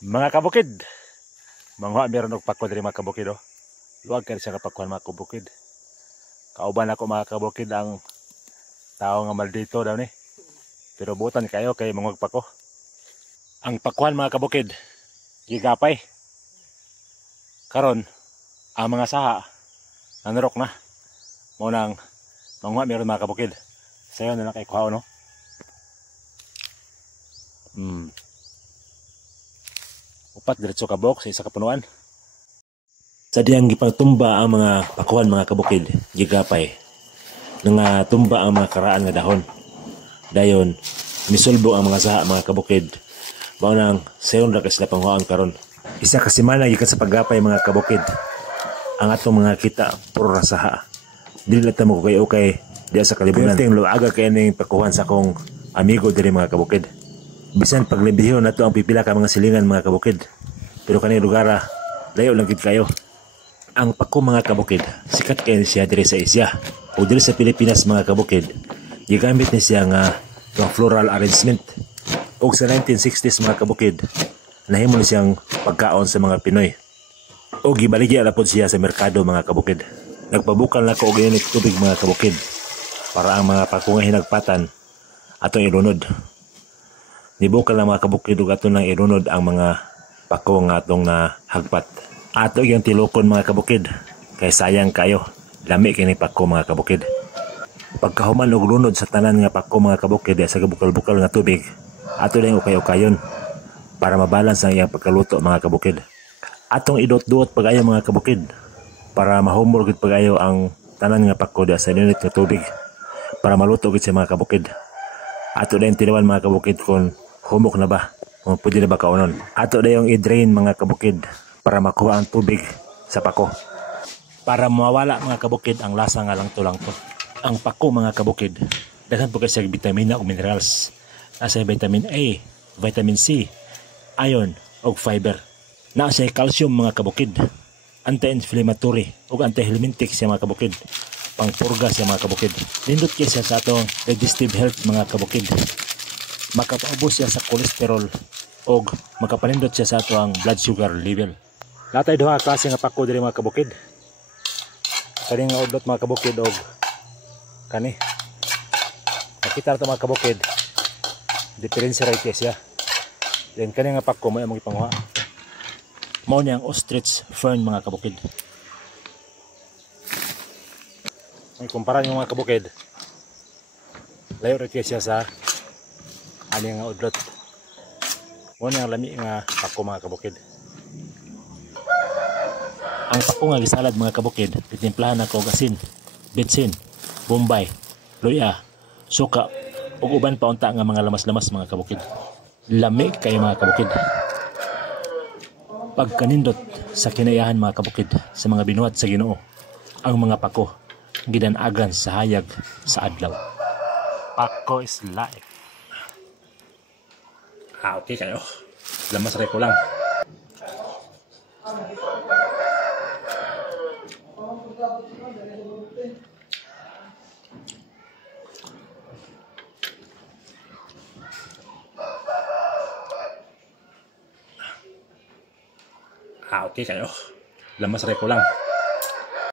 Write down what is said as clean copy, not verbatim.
Mga kabukid, mangha meron og pako diri mga kabukid oh. Luwag kay siya kapakuan mga kabukid. Kauban ako mga kabukid ang tao nga maldito daw ni. Pero butan kayo kay mangog pako. Ang pakuan mga kabukid, gigapay. Karon ang mga saha nanurok na. Mo nang mangha meron mga kabukid. Sayo na lang kay kuhaw no. Upat diretso kabok sa isa ka punuan. Sa diyang gipagtumba ang mga pakuan mga kabukid, gigapay. Nga tumba ang mga karaan nga dahon. Dayon misulbo ang mga saha mga kabukid. Mao nang sayon ra sila panghuaon karon. Isa ka semana gikan sa paggapay mga kabukid. Ang atong mga kita puro ra saha. Dili ta mo kay diya sa kalibunan. Ting luaga kay ning pakuhan sa kong amigo diri mga kabukid. Bisan paglibihon nato ang pipila ka mga silingan mga kabukid. Pero kani lugar layo lang gid kayo. Ang pako mga kabukid, sikat kayo siya diri sa Asia o diri sa Pilipinas mga kabukid. Gigamit ni siya nga floral arrangement. Og sa 1960s mga kabukid, nahimo ni siyang pagkaon sa mga Pinoy. O gibaligya na po siya sa merkado mga kabukid. Nagpabukal na ko og init tubig mga kabukid para ang mga pako nga hinagpatan atong ilunod. Nibukal na mga kabukid ug ato nang irunod ang mga pako nga atong nahagpat. Ato yung tilokon mga kabukid kay sayang kayo. Lami kini pako mga kabukid. Pagkahuman og lunod sa tanan nga pako mga kabukid sa kabukal-bukal nga tubig, ato lang ukay-ukayon para mabalance ang iyang pagkaluto mga kabukid. Atong idot-duot pagayo mga kabukid para mahumol gid pagayo ang tanan nga pako sa init nga tubig para maluto gid sa mga kabukid. Ato lang tinawan mga kabukid kung humok na ba o pwede na ba kaunon. Ato na yung i-drain mga kabukid para makuha ang tubig sa pako. Para mawala mga kabukid ang lasa nga langto-langto. Ang pako mga kabukid, daghan po kasi vitamina o minerals. Nasa vitamin A, vitamin C, iron o fiber. Nasa calcium mga kabukid, anti-inflammatory o anti-helmintic siya mga kabukid. Pangpurga siya mga kabukid. Nindot siya sa atong digestive health mga kabukid. Makapaubos siya sa kolesterol o makapanindot siya sa atong blood sugar level. Natay duha klase nga pako diri mga kabukid. Kani nga udlot mga kabukid og kani. Nakita ra mga kabukid. Diferensya ra siya. Then kani nga pako may among ipanghuha. Mao ni ang ostrich fern mga kabukid. May kumpara yung mga kabukid. Layo ra siya sa ani nga udlot. Mao ni ang lami nga pako mga kabukid. Ang pako nga gisalad mga kabukid, titimplahan na ko asin, bitsin, bombay, luya, suka, ug uban pa unta nga mga lamas-lamas mga kabukid. Lami kay mga kabukid. Pagkanindot sa kinayahan mga kabukid sa mga binuhat sa Ginoo, ang mga pako gidanagan sa hayag sa adlaw. Pako is life. Okay kayo. Lamas ray ko lang. Okay kayo. Lamas ray ko lang.